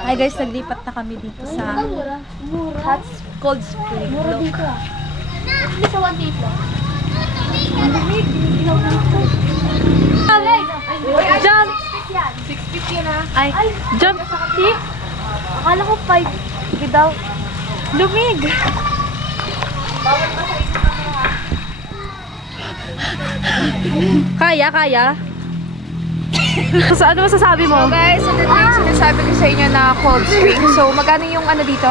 Hi guys, naglipat na kami dito sa hot cold spring. Look. Hindi sa 1 lang. Jump! 650 na. Ay, jump! See? Akala ko 5. Sige daw. Lumig! Kaya? So, ano masasabi mo? So guys, ito na yung sinasabi ko sa inyo na cold spring. So magkano yung ano dito?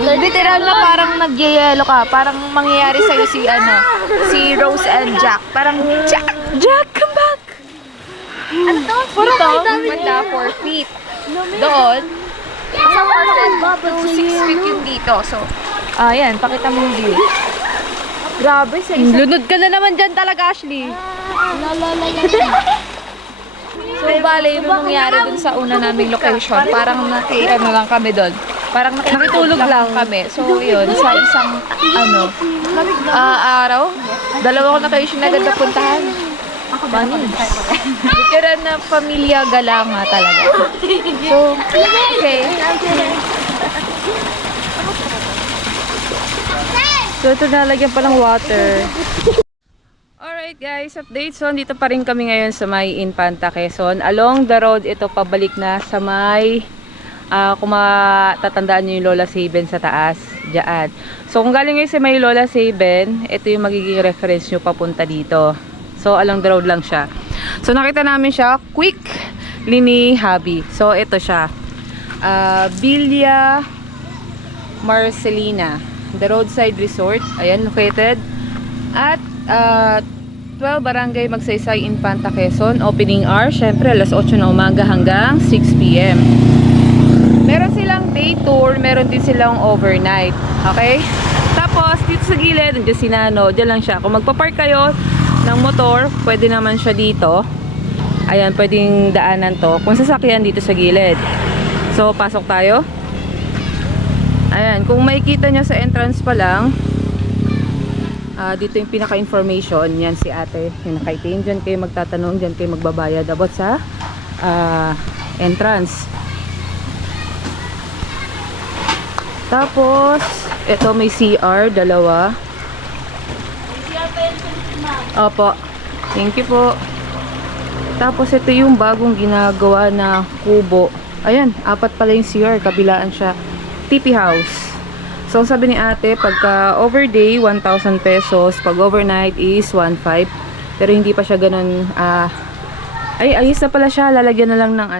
Literal na parang nagyayelo ka. Parang mangyayari sa'yo si Rose and Jack. Parang Jack, come back! ano to? Dito, banda 4 feet. Doon, 2 6 feet yung dito. So, ayan, pakita mo yung view. Grabe, sa isa. Lunod ka na naman dyan talaga, Ashley. So, bale, yung nangyari dun sa una naming location, parang ano lang kami dun. Parang nakitulog lang kami. So, yun, sa isang, araw, 2 location na agad napuntahan. Panis. Literal na pamilya gala nga talaga. So, okay. So, ito nalagyan pa ng water. Alright guys, update. So, dito pa rin kami ngayon sa may Infanta, Quezon. Along the road, ito pabalik na sa may, kung matatandaan nyo yung Lola Saben sa taas, dyan. So, kung galing ngayon sa may Lola Saben, ito yung magiging reference nyo papunta dito. So, along the road lang siya. So, nakita namin siya, quick Lini Hobby. So, ito siya. Villa Marcelina. The Roadside Resort. Ayan, located at 12 Barangay Magsaysay, Infanta, Quezon. Opening hour, syempre alas 8 na umaga hanggang 6 PM. Meron silang day tour, meron din silang overnight. Okay? Tapos, dito sa gilid, nandiyan si Nano. Diyan lang siya. Kung magpapark kayo ng motor, pwede naman siya dito. Ayan, pwedeng daanan to. Kung sasakyan dito sa gilid. So, pasok tayo. Ayan, kung makikita nyo sa entrance pa lang, dito yung pinaka-information. Yan si ate, yung nakaitim. Diyan kayo magtatanong, diyan kayo magbabayad about sa entrance. Tapos, ito may CR, 2. Opo, thank you po. Tapos, ito yung bagong ginagawa na kubo. Ayan, 4 pala yung CR, kabilaan siya. TP House. So, sabi ni ate, pagka overday, 1,000 pesos. Pag overnight is 1,500. Pero hindi pa siya ganun. Ay, ayos na pala siya. Lalagyan na lang ng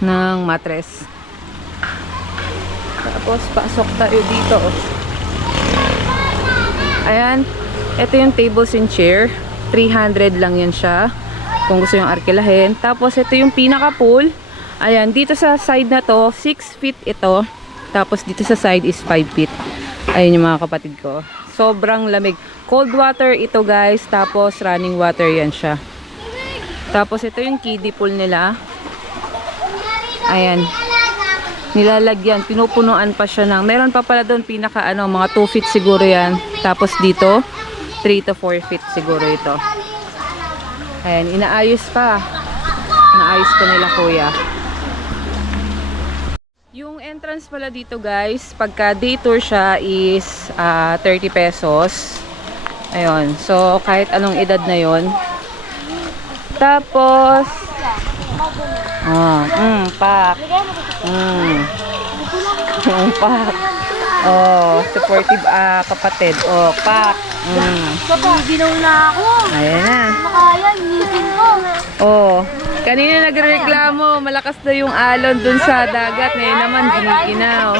ng mattress. Tapos, pasok tayo dito. Ayan. Ito yung tables and chair. 300 lang yan siya. Kung gusto yung arkilahin. Tapos, ito yung pinaka-pool. Ayan, dito sa side na to, 6 feet ito. Tapos dito sa side is 5 feet. Ayun yung mga kapatid ko. Sobrang lamig. Cold water ito guys. Tapos running water yan siya. Tapos ito yung kiddie pool nila. Ayan. Nilalagyan. Pinupunuan pa siya ng. Meron pa pala doon pinaka mga 2 feet siguro yan. Tapos dito 3 to 4 feet siguro ito. Ayan. Inaayos pa. Inaayos pa nila kuya. Yung entrance pala dito guys, pagka day tour siya is 30 pesos. Ayun. So, kahit anong edad na yon. Tapos, pak. Pak. Oh, supportive kapatid. Oh, pak. Papa, ginaw na ako. Ayan na. Makaya, ngitin ko. Oh, kanina nagrereklamo, malakas daw yung alon dun sa dagat. Ngayon naman, giniginaw.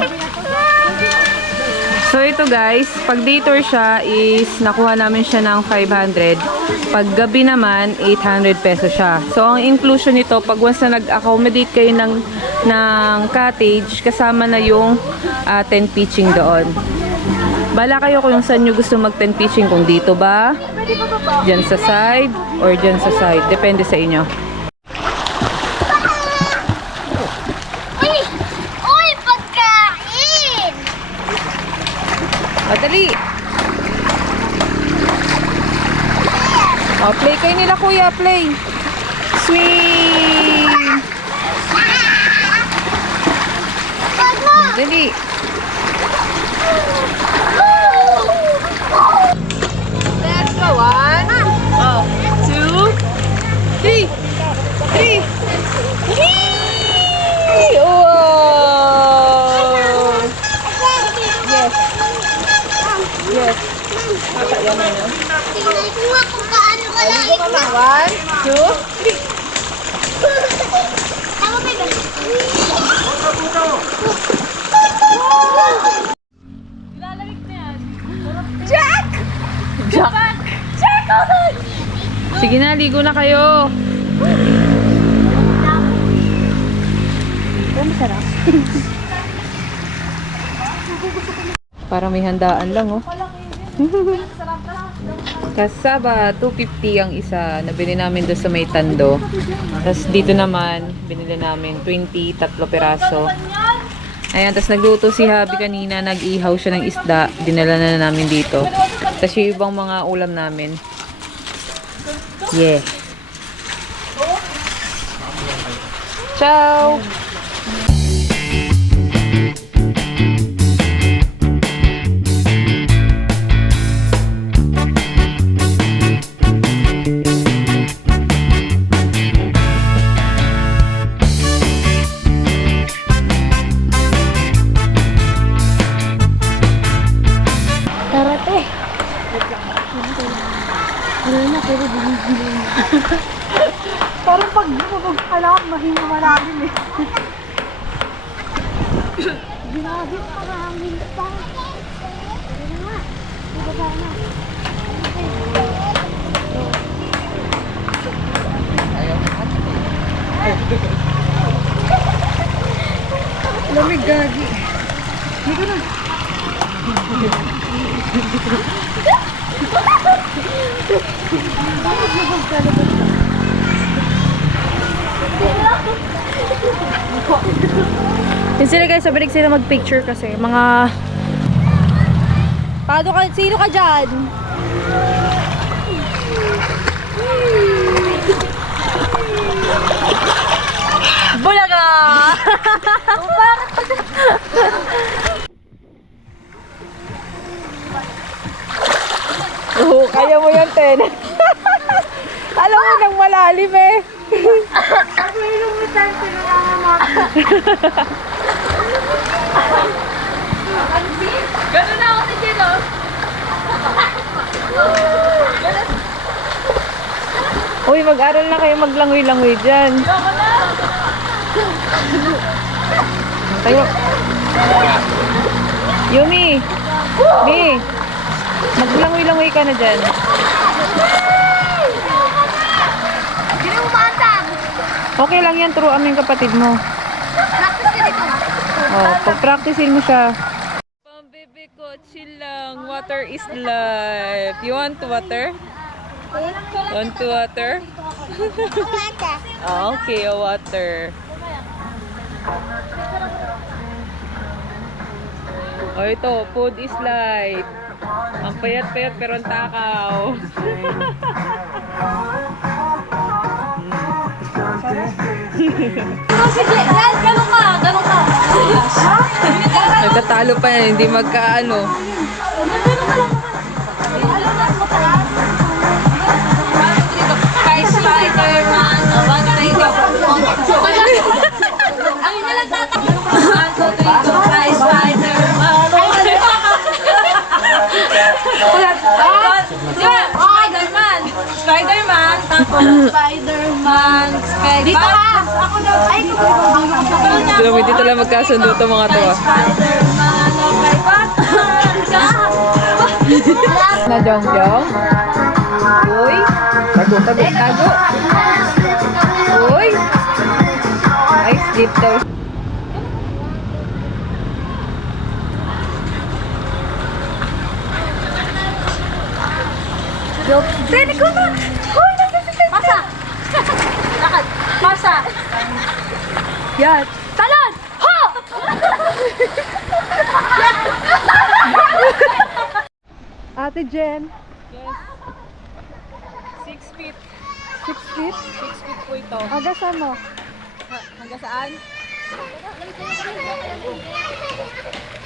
So ito guys, pag day tour siya is nakuha namin siya ng 500. Pag gabi naman, 800 pesos siya. So ang inclusion nito, pag once na nag-accommodate kayo ng cottage, kasama na yung tent pitching doon. Bala kayo kung saan nyo gusto mag-tent pitching, kung dito ba, dyan sa side, or dyan sa side. Depende sa inyo. Uy, pagkain! Madali! Oh, play kayo nila kuya, play! Swing! Dali. Let's go. 1, 2, 3. 3. Whee! Wow! Yes. Yes. Kaya mo na. Tingnan ko nga kung gaano Aligo kalaki. ka ma. 1, 2, 3. Tama ba yun? Jack! Jack! Jack! Sige na, ligo na kayo. Para may handaan lang, oh. Kasaba, 250 ang isa. Nabili namin doon sa may tando. Tapos dito naman, binili namin 20, 3 peraso. Ayan, tapos nagluto si Habi kanina. Nag-ihaw siya ng isda. Dinala na namin dito. Tapos yung ibang mga ulam namin. Yeah. Ciao! Karate. Parang pag bumabag ka lang, mahinga malalim eh. Grabe, marami pa. Ano nga? Ibaba na. Lamig gagi. Dito na. Yun sila guys, sabalik sila mag-picture kasi mga... Paano ka? Sino ka dyan? Bulaga! Oo, kaya mo yan, Ten. Alam mo, nang malalim eh. Ako yung lumitan, pinangangamak. Ganun na ako si Jeno. Uy, mag-aral na kayo maglangoy-langoy dyan. Tayo. Yumi! Mi! Maglangoy-langoy ka na dyan. Hindi na umatang. Okay lang yan, turuan mo yung kapatid mo. Practice ka dito. Oh, pag-practicein mo siya. Pambebe ko, chill lang. Water is life. You want water? Want to water? Umata. Ah, okay, water. Oh, ito, food is life. Ang payat-payat pero ang takaw. Ganun ka. Nagkatalo pa yan, hindi magkaano. Spider-Man. Ang ina lang tatakbo. Spider-Man. Spider-Man. Spider-Man. Tapos Spider-Man. Dito ka. Ako daw. Ay, Sila may dito lang magkasundo ito mga to. Spider-Man. Okay, Batman. Na Jong-Jong. Uy. Tago. Uy. Ay, sleep daw. Pwede ko na. Pasa. Lakad. Pasa. Yan. Talon. Ho! Ate Jen. Yes. 6 feet. 6 feet. 6 feet po ito. Agasan mo. Hanggang saan?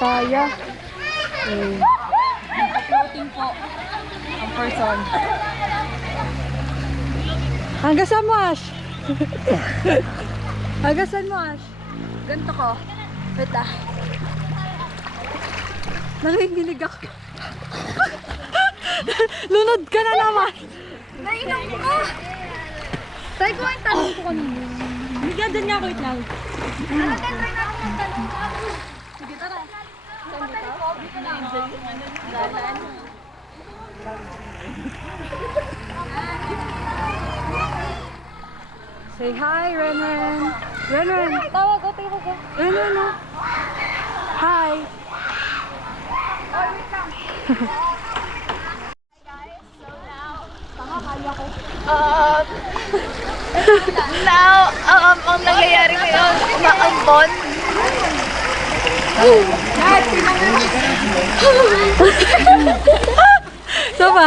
Kaya. Floating po. Ang person. Hanggang saan mo, Ash? Hanggang saan mo, Ash? Ganito ko. Wait ah. Nanginginig ako. Lunod ka na naman. Nainom ko! Try ko yung tanong ko kanina. Higa, dyan nga, wait lang. Try natin magtanong. Sige, tara. Saan dito? Say hi, Renan. Renan. Tawag ko, tayo ko. Renan, oh. Hi. Now, ang nangyayari ngayon, umaambon. So ba?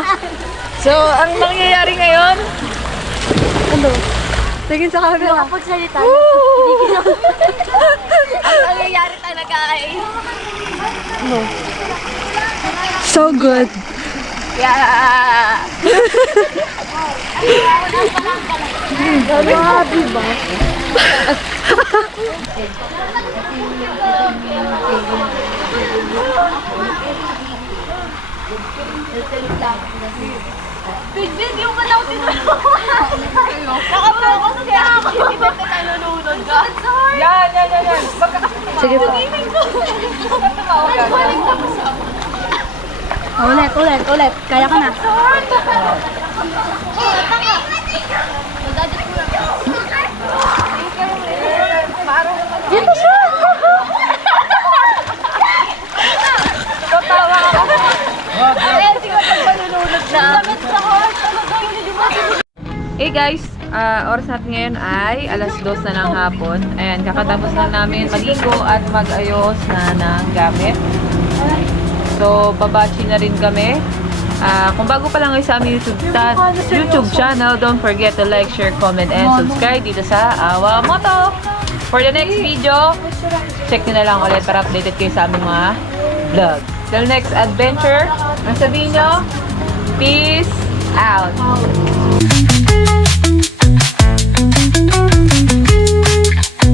So, ang nangyayari ngayon, Tingin sa camera. Pagsalita. ang nangyayari talaga ay, So good. yeah. Big yung manaw nakapokus kaya ako. Hindi ba nalulunod ka? Yan. Sige po. Ulit. Kaya ka na. Dito siya! Ayan, siguro nalulunod na. Lamit sa horse. Hey guys, oras natin ngayon ay alas 2 na ng hapon. Ayan, kakatapos lang namin maligo at mag-ayos na ng gamit. So, babachi na rin kami. Kung bago pa lang kayo sa aming YouTube channel, don't forget to like, share, comment, and subscribe dito sa Awa Moto. For the next video, check nyo na lang ulit para updated kayo sa aming mga vlog. Till next adventure, ang sabihin nyo, peace out!